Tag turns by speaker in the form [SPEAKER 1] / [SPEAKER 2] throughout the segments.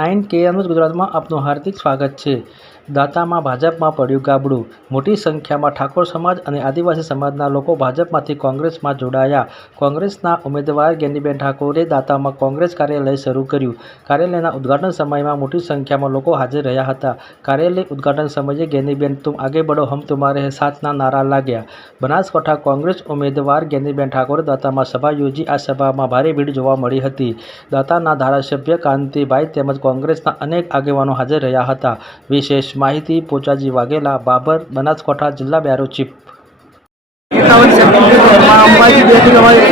[SPEAKER 1] Nine કે news ગુજરાતમાં આપનું હાર્દિક સ્વાગત છે. દાંતામાં ભાજપમાં પડ્યું ગાબડું. મોટી સંખ્યામાં ઠાકોર સમાજ અને આદિવાસી સમાજના લોકો ભાજપમાંથી કોંગ્રેસમાં જોડાયા. કોંગ્રેસના ઉમેદવાર ગેનીબેન ઠાકોરે દાંતામાં કોંગ્રેસ કાર્યાલય શરૂ કર્યું. કાર્યાલયના ઉદ્ઘાટન સમયમાં મોટી સંખ્યામાં લોકો હાજર રહ્યા હતા. કાર્યાલય ઉદ્ઘાટન સમયે ગેનીબેન તુમ આગે બડો હમ તુમારે સાથના નારા લાગ્યા. બનાસકાંઠા કોંગ્રેસ ઉમેદવાર ગેનીબેન ઠાકોરે દાંતામાં સભા યોજી આ સભામાં ભારે ભીડ જોવા મળી હતી. દાંતાના ધારાસભ્ય કાંતિભાઈ તેમજ કોંગ્રેસના અનેક આગેવાનો હાજર રહ્યા હતા. વિશેષ માહિતી પોચાજી વાઘેલા બાબર બનાસકાંઠા જિલ્લા બ્યારો ચીફ.
[SPEAKER 2] અંબાજી હોય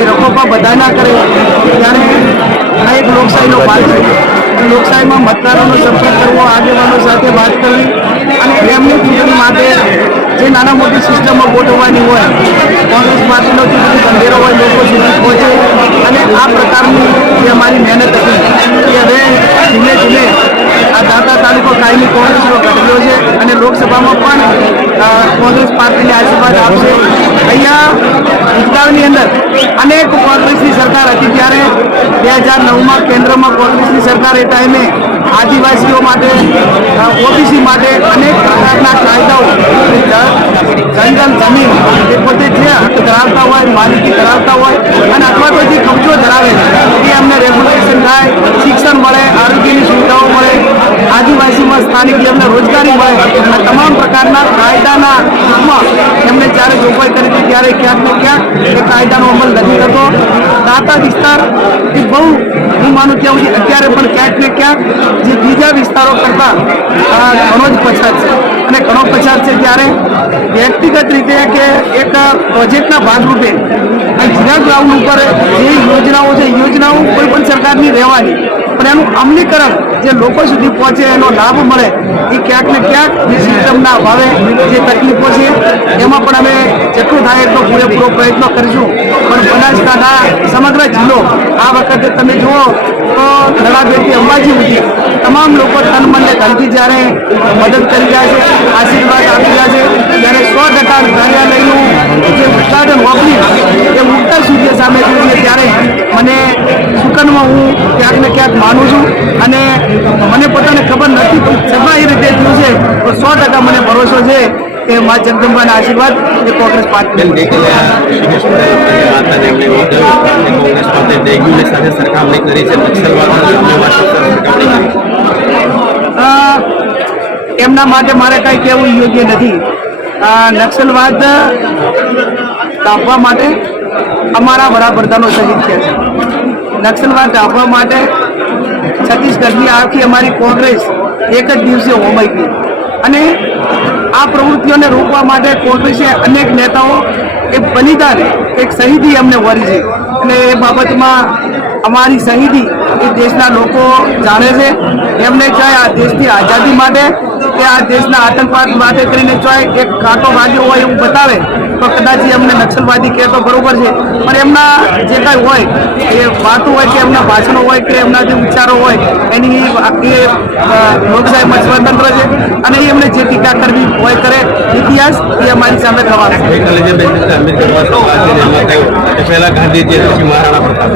[SPEAKER 2] એ રખોપા બધા ત્યારે આ એક લોકશાહીનો છે. લોકશાહીમાં મતદારોનો સંપર્ક કરવો, આગેવાનો સાથે વાત કરવી અને એમની ચૂંટણી માટે જે નાના મોટી સિસ્ટમો ગોઠવવાની હોય, કોંગ્રેસ પાર્ટીનો ચૂંટણી બંધેરો હોય, લોકો સુધી પહોંચે. અને આ પ્રકારની જે અમારી મહેનત હતી, એ હવે ધીમે ધીમે આ દાંતા તાલુકો કાયમી કોંગ્રેસનો ઘટેલો છે અને લોકસભામાં પણ કોંગ્રેસ પાર્ટીને આશીર્વાદ આપશે અહીંયા ગુજરાતની અંદર અનેક કોંગ્રેસની સરકાર હતી. ત્યારે બે હજાર નવમાં કેન્દ્રમાં કોંગ્રેસની સરકાર એ ટાઈમે આદિવાસીઓ માટે ઓબીસી માટે અનેક પ્રકારના કાયદાઓ જંગલ જમીન એ પોતે જે હક ધરાવતા હોય, માલિકી ધરાવતા હોય અને અથવા તો જે કબજો ધરાવે છે એ અમને રેગ્યુલેશન થાય, શિક્ષણ મળે, આરોગ્યની સુવિધાઓ મળે આદિવાસીમાં સ્થાનિક એમને રોજગારી મળે અને તમામ પ્રકારના કાયદાના રૂપમાં એમને જ્યારે જોગવાઈ કરી હતી, ત્યારે ક્યાંક ને ક્યાંક એ કાયદાનો અમલ નથી થતો. દાતા વિસ્તાર એ બહુ, હું માનું ત્યાં સુધી અત્યારે પણ ક્યાંક ને ક્યાંક જે બીજા વિસ્તારો કરતાં ઘણો જ પછાત છે. અને ઘણો પછાત છે ત્યારે વ્યક્તિગત રીતે કે એક પ્રોજેક્ટના ભાગરૂપે આ જિલ્લા ગ્રાઉન્ડ ઉપર જે યોજનાઓ છે યોજનાઓ કોઈ પણ સરકારની રહેવાની પણ એનું અમલીકરણ જે લોકો સુધી પહોંચે, એનો લાભ મળે, એ ક્યાંક ને ક્યાંક જે સિસ્ટમના અભાવે જે તકલીફો છે, એમાં પણ અમે જેટલું થાય એટલો પૂરેપૂરો પ્રયત્ન કરીશું. પણ બનાસકાંઠા સમગ્ર જિલ્લો આ વખતે તમે જુઓ તો નળાબેટથી અંબાજી સુધી તમામ લોકો તન મનને ધનથી જ્યારે મદદ કરી રહ્યા છે, આશીર્વાદ આપી રહ્યા છે, ત્યારે સો ટકા કાર્યાલયનું જે ઉદઘાટન વાપરી એ ઉત્તર સૂર્ય સામે છે, ત્યારે મને હું ક્યાંક ને ક્યાંક માનું છું. અને મને પોતાને ખબર નથી છતાં એ રીતે થયું છે તો સો ટકા મને ભરોસો છે કે મા જગદંબાના આશીર્વાદ એ કોંગ્રેસ પાર્ટી
[SPEAKER 3] પાસે સાથે સરખામણી કરી છે
[SPEAKER 2] એમના માટે મારે કાંઈ કહેવું યોગ્ય નથી. નક્સલવાદ કાપવા માટે અમારા વડાપ્રધાનો શહીદ થયા છે. નક્સલવાદ કાપવા માટે છત્તીસગઢની આખી અમારી કોંગ્રેસ એક જ દિવસે હોમાઈ ગઈ. અને આ પ્રવૃત્તિઓને રોકવા માટે કોંગ્રેસે અનેક નેતાઓ એ બલિદાન, એક શહીદી અમને વરી છે. અને એ બાબતમાં અમારી શહીદી એ દેશના લોકો જાણે છે. એમને ચાહે આ દેશની આઝાદી માટે કે આ દેશના આતંકવાદ માટે કરીને ચાહે એક કાંટો વાગ્યો હોય એવું બતાવે. તો કદાચ એમને નક્સલવાદી કહે તો બરોબર છે. પણ એમના જે કાંઈ હોય, એ વાતો હોય કે એમના ભાષણો હોય કે એમના જે વિચારો હોય, એની એ લોકશાહીમાં સ્વતંત્ર છે. અને એ એમને જે ટીકા કરવી હોય કરે, ઇતિહાસ એ અમારી સામે થવાનો છે
[SPEAKER 3] ગઈકાલે જે બેન આંબેડકર પાસે જન્મ થયો એ પહેલા ગાંધીજી પછી મહારાણા પ્રતાપ.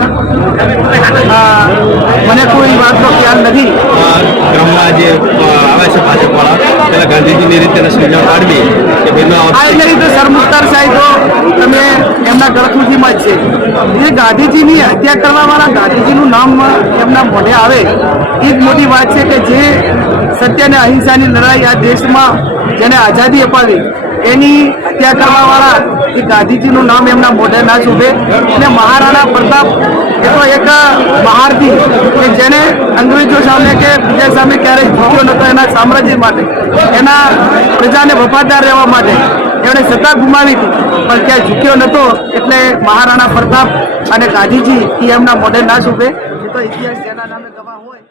[SPEAKER 2] મને કોઈ વાતનો ખ્યાલ નથી.
[SPEAKER 3] ક્રમમાં જે આવે છે ભાજપવાળા પહેલા ગાંધીજીની રીતે સમજણ પાડવી કે
[SPEAKER 2] એટલે રીતે સરમુખતાર સાહેબ તો તમે એમના ગળખુજીમાં જ છે. જે ગાંધીજીની હત્યા કરવાવાળા ગાંધીજીનું નામ એમના મોઢે આવે. એ જ મોટી વાત છે કે જે સત્ય અને અહિંસાની લડાઈ આ દેશમાં જેને આઝાદી અપાવી, એની હત્યા કરવાવાળા એ ગાંધીજીનું નામ એમના મોઢે ના શોભે. અને મહારાણા પ્રતાપ, એ તો એક મહારથી, કે જેને અંગ્રેજો સામે કે બીજા સામે ક્યારેય ઝૂક્યો નહોતો એના સામ્રાજ્ય માટે, એના પ્રજાને વફાદાર રહેવા માટે એમણે સત્તા ગુમાવી હતી. પણ ક્યાંય ઝૂક્યો નહોતો એટલે મહારાણા પ્રતાપ અને ગાંધીજી એ એમના મોઢે ના શોભે. એ તો ઇતિહાસ જેના નામે ગવા હોય